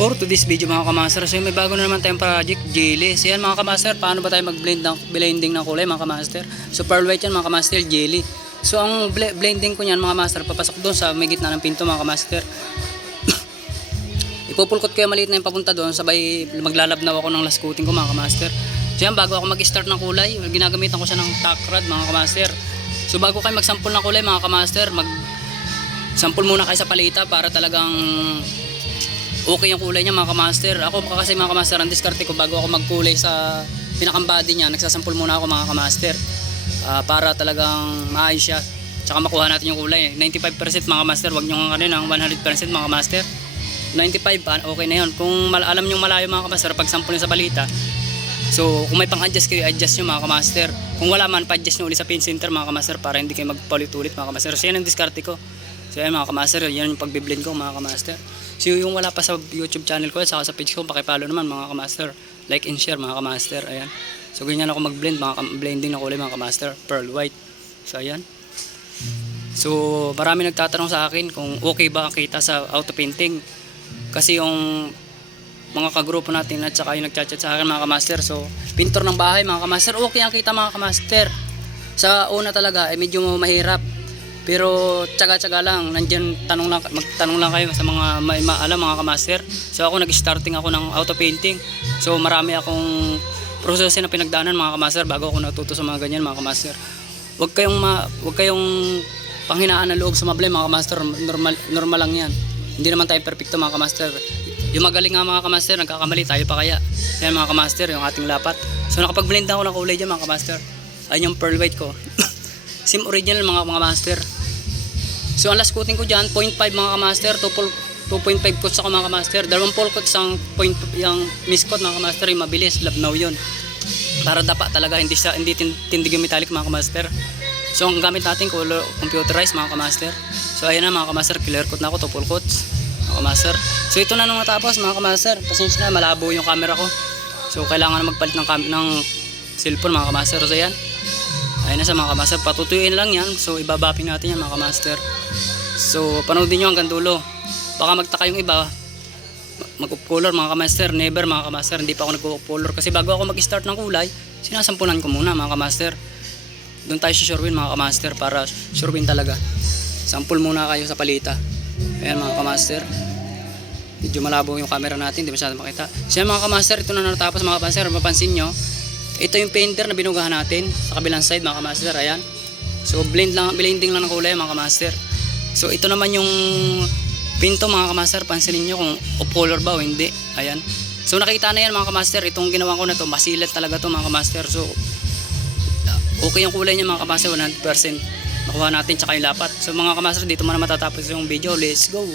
For to this video mga kamaster, so may bago na naman tayong project, jelly. So yan mga kamaster, paano ba tayo blending ng kulay mga kamaster? So pearl white yan mga kamaster, jelly. So ang blending ko niyan mga master, papasok doon sa may gitna ng pinto mga kamaster. Ipupulkot ko yung maliit na yung papunta doon, sabay maglalabnaw ako ng laskutin ko mga kamaster. So yan, bago ako mag-start ng kulay, ginagamitan ko siya ng tack rod mga kamaster. So bago kayo magsampol ng kulay mga kamaster, sampol muna kayo sa palita para talagang okay yung kulay niya mga kamaster. Ako kasi mga kamaster, ang diskarte ko bago ako magkulay sa pinakang body niya, nagsasampol muna ako mga kamaster, para talagang maayos siya, tsaka makuha natin yung kulay. 95% mga kamaster, wag nyo ng 100% mga kamaster. 95 okay na yun. Kung alam nyo malayo mga kamaster, pag sampol nyo sa balita, so kung may pang adjust kayo, adjust nyo mga kamaster. Kung wala man, pa-adjust nyo ulit sa pin center mga kamaster para hindi kayo magpalit-ulit mga kamaster. So yan ang diskarte ko. So yan mga kamaster, yan yung pagbiblend ko mga kamaster. So yung wala pa sa YouTube channel ko, saka sa page ko, pakipollow naman mga kamaster. Like and share mga kamaster. Ayan. So ganyan ako mag-blend, blending na kulay mga kamaster, pearl white. So ayan. So marami nagtatanong sa akin kung okay ba ang kita sa auto painting. Kasi yung mga kagrupo natin at saka yung nagchat-chat sa akin mga kamaster, so pintor ng bahay mga kamaster, okay ang kita mga kamaster. Sa una talaga medyo mahirap, pero tsaga-tsaga lang, nandiyan magtanong lang kayo sa mga may maalam mga kamaster. So ako nag-starting ako ng auto painting, so marami akong proseso na pinagdaanan mga kamaster bago ako natuto sa mga ganyan mga kamaster. Huwag kayong panghinaan ng loob sa mablay mga kamaster, normal lang yan. Hindi naman tayo perfecto mga kamaster. Yung magaling nga mga kamaster, nagkakamali, tayo pa kaya. Yan mga kamaster, yung ating lapat. So nakapag-blend na ako ng kulay dyan mga kamaster. Ayun yung pearl white ko. Same original mga master. So ang last coating ko dyan, 0.5 mga kamaster, 2.5 coats ako mga kamaster. Dalawang full coats ang yung miss coat mga kamaster, yung mabilis, labnaw yun. Para dapa talaga, hindi tindig yung metallic mga kamaster. So ang gamit natin, color computerized mga kamaster. So ayan na mga kamaster, clear coat na ako, 2 full coats mga kamaster. So ito na nung matapos mga kamaster. Pasensya na, malabo yung camera ko. So kailangan na magpalit ng cellphone mga kamaster. So ayan. Ayan na sa mga kamaster, patutuyuin lang yan. So ibabapping natin yan mga kamaster. So panoodin nyo hanggang dulo. Baka magtaka yung iba, mag-up color mga kamaster. Never mga kamaster, hindi pa ako nag-up color. Kasi bago ako mag-start ng kulay, sinasampunan ko muna mga kamaster. Doon tayo sa sure win mga kamaster, para sure win talaga. Sample muna kayo sa palita. Ayan mga kamaster, medyo malabo yung camera natin, hindi masyadong makita. So yan mga kamaster, ito na natapos mga kamaster. Mapapansin nyo, ito yung painter na binugahan natin sa kabilang side mga kamaster. Ayan. So blending lang ng kulay mga kamaster. So ito naman yung pinto mga kamaster. Pansinin nyo kung off color ba o hindi. Ayan. So nakita na yan mga kamaster. Itong ginawa ko na to, masilat talaga to mga kamaster. So okay yung kulay niya mga kamaster, 100%. Nakuha natin tsaka yung lapat. So mga kamaster, dito muna matatapos yung video. Let's go!